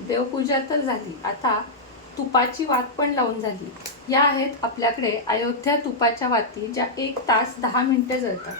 देवपूजा तर झाली. आता तुपाची वात पण लावून झाली. या आहेत आपल्याकडे अयोध्या तुपाच्या वाती ज्या एक तास दहा मिनटं जळतात.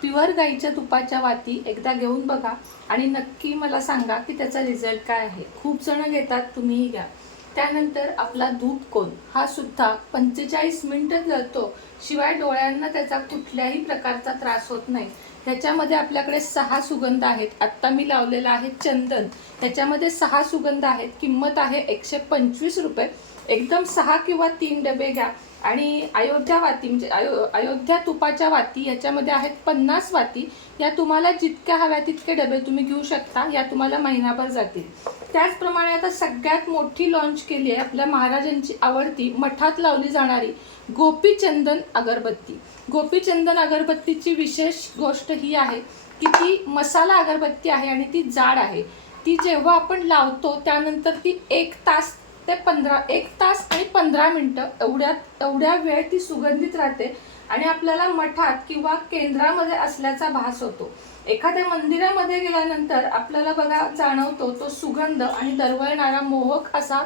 प्युअर गाईच्या तुपाच्या वाती एकदा घेऊन बघा आणि नक्की मला सांगा की त्याचा रिझल्ट काय आहे. खूप जणं घेतात तुम्हीही घ्या. त्यानंतर आपला धूप कोण? हा सुद्धा पंचेचाळीस मिनटं जळतो. शिवाय डोळ्यांना त्याचा कुठल्याही प्रकारचा त्रास होत नाही. ह्याच्यामध्ये आपल्याकडे सहा सुगंध आहेत. आत्ता मी लावलेला आहे चंदन. ह्याच्यामध्ये सहा सुगंध आहेत. किंमत आहे एकशे पंचवीस रुपये. एकदम सहा किंवा तीन डबे घ्या. आणि अयोध्या वाती म्हणजे अयो अयोध्या तुपाच्या वाती याच्यामध्ये आहेत पन्नास वाती. या तुम्हाला जितक्या हव्या तितके डबे तुम्ही घेऊ शकता. या तुम्हाला महिनाभर जातील. त्याचप्रमाणे आता सगळ्यात मोठी लॉन्च केली आहे आपल्या महाराजांची आवडती मठात लावली जाणारी गोपीचंदन अगरबत्ती. गोपीचंदन अगरबत्तीची विशेष गोष्ट ही आहे की ती मसाला अगरबत्ती आहे आणि ती जाड आहे. ती जेव्हा आपण लावतो त्यानंतर ती एक तास ते पंधरा एक तास आणि पंधरा मिनटं एवढ्यात एवढ्या वेळ ती सुगंधित राहते आणि आपल्याला मठात किंवा केंद्रामध्ये असल्याचा भास होतो. एखाद्या मंदिरामध्ये गेल्यानंतर आपल्याला बघा जाणवतो तो सुगंध आणि दरवळणारा मोहक असा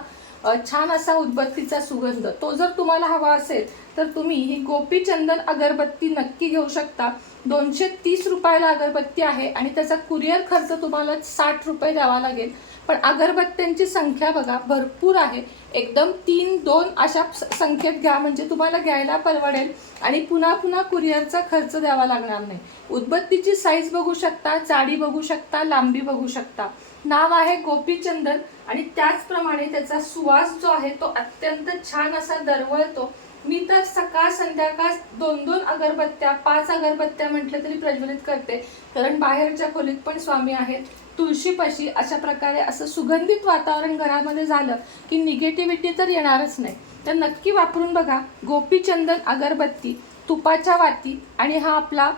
छान असा उदबत्तीचा सुगंध. तो जर तुम्हाला हवा असेल तर तुम्ही ही गोपीचंदन अगरबत्ती नक्की घेऊ शकता. दोनशे तीस रुपयाला अगरबत्ती आहे आणि त्याचा कुरिअर खर्च तुम्हाला साठ रुपये द्यावा लागेल. पण अगरबत्त्यांची संख्या बघा भरपूर आहे. एकदम तीन दोन अशा संख्येत घ्या. म्हणजे तुम्हाला घ्यायला परवडेल आणि पुन्हा पुन्हा कुरिअरचा खर्च द्यावा लागणार नाही. उदबत्तीची साईज बघू शकता जाडी बघू शकता लांबी बघू शकता. नाव आहे गोपीचंदन आणि त्याचप्रमाणे त्याचा सुवास जो आहे तो अत्यंत छान असा दरवळतो. मी तर सकाळ संध्याकाळ दोन दोन अगरबत्त्या पाच अगरबत्त्या म्हटलं तरी प्रज्वलित करते. कारण बाहेरच्या खोलीत पण स्वामी आहेत. तुळशीपाशी अशा प्रकारे असं सुगंधित वातावरण घरामध्ये झालं की निगेटिव्हिटी तर येणारच नाही. तर नक्की वापरून बघा गोपीचंदन अगरबत्ती तुपाच्या वाती आणि हा आपला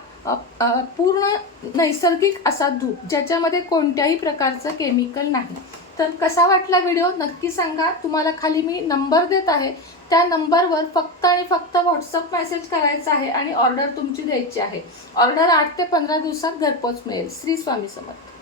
पूर्ण नैसर्गिक असा धूप ज्याच्यामध्ये कोणत्याही प्रकारचं केमिकल नाही. तर कसा वाटला व्हिडिओ? नक्की सांगा. तुम्हाला खाली मी नंबर देत आहे. त्या नंबरवर फक्त आणि फक्त व्हॉट्सअप मेसेज करायचा आहे आणि ऑर्डर तुमची द्यायची आहे. ऑर्डर आठ ते पंधरा दिवसात घरपोच मिळेल. श्री स्वामी समर्थ.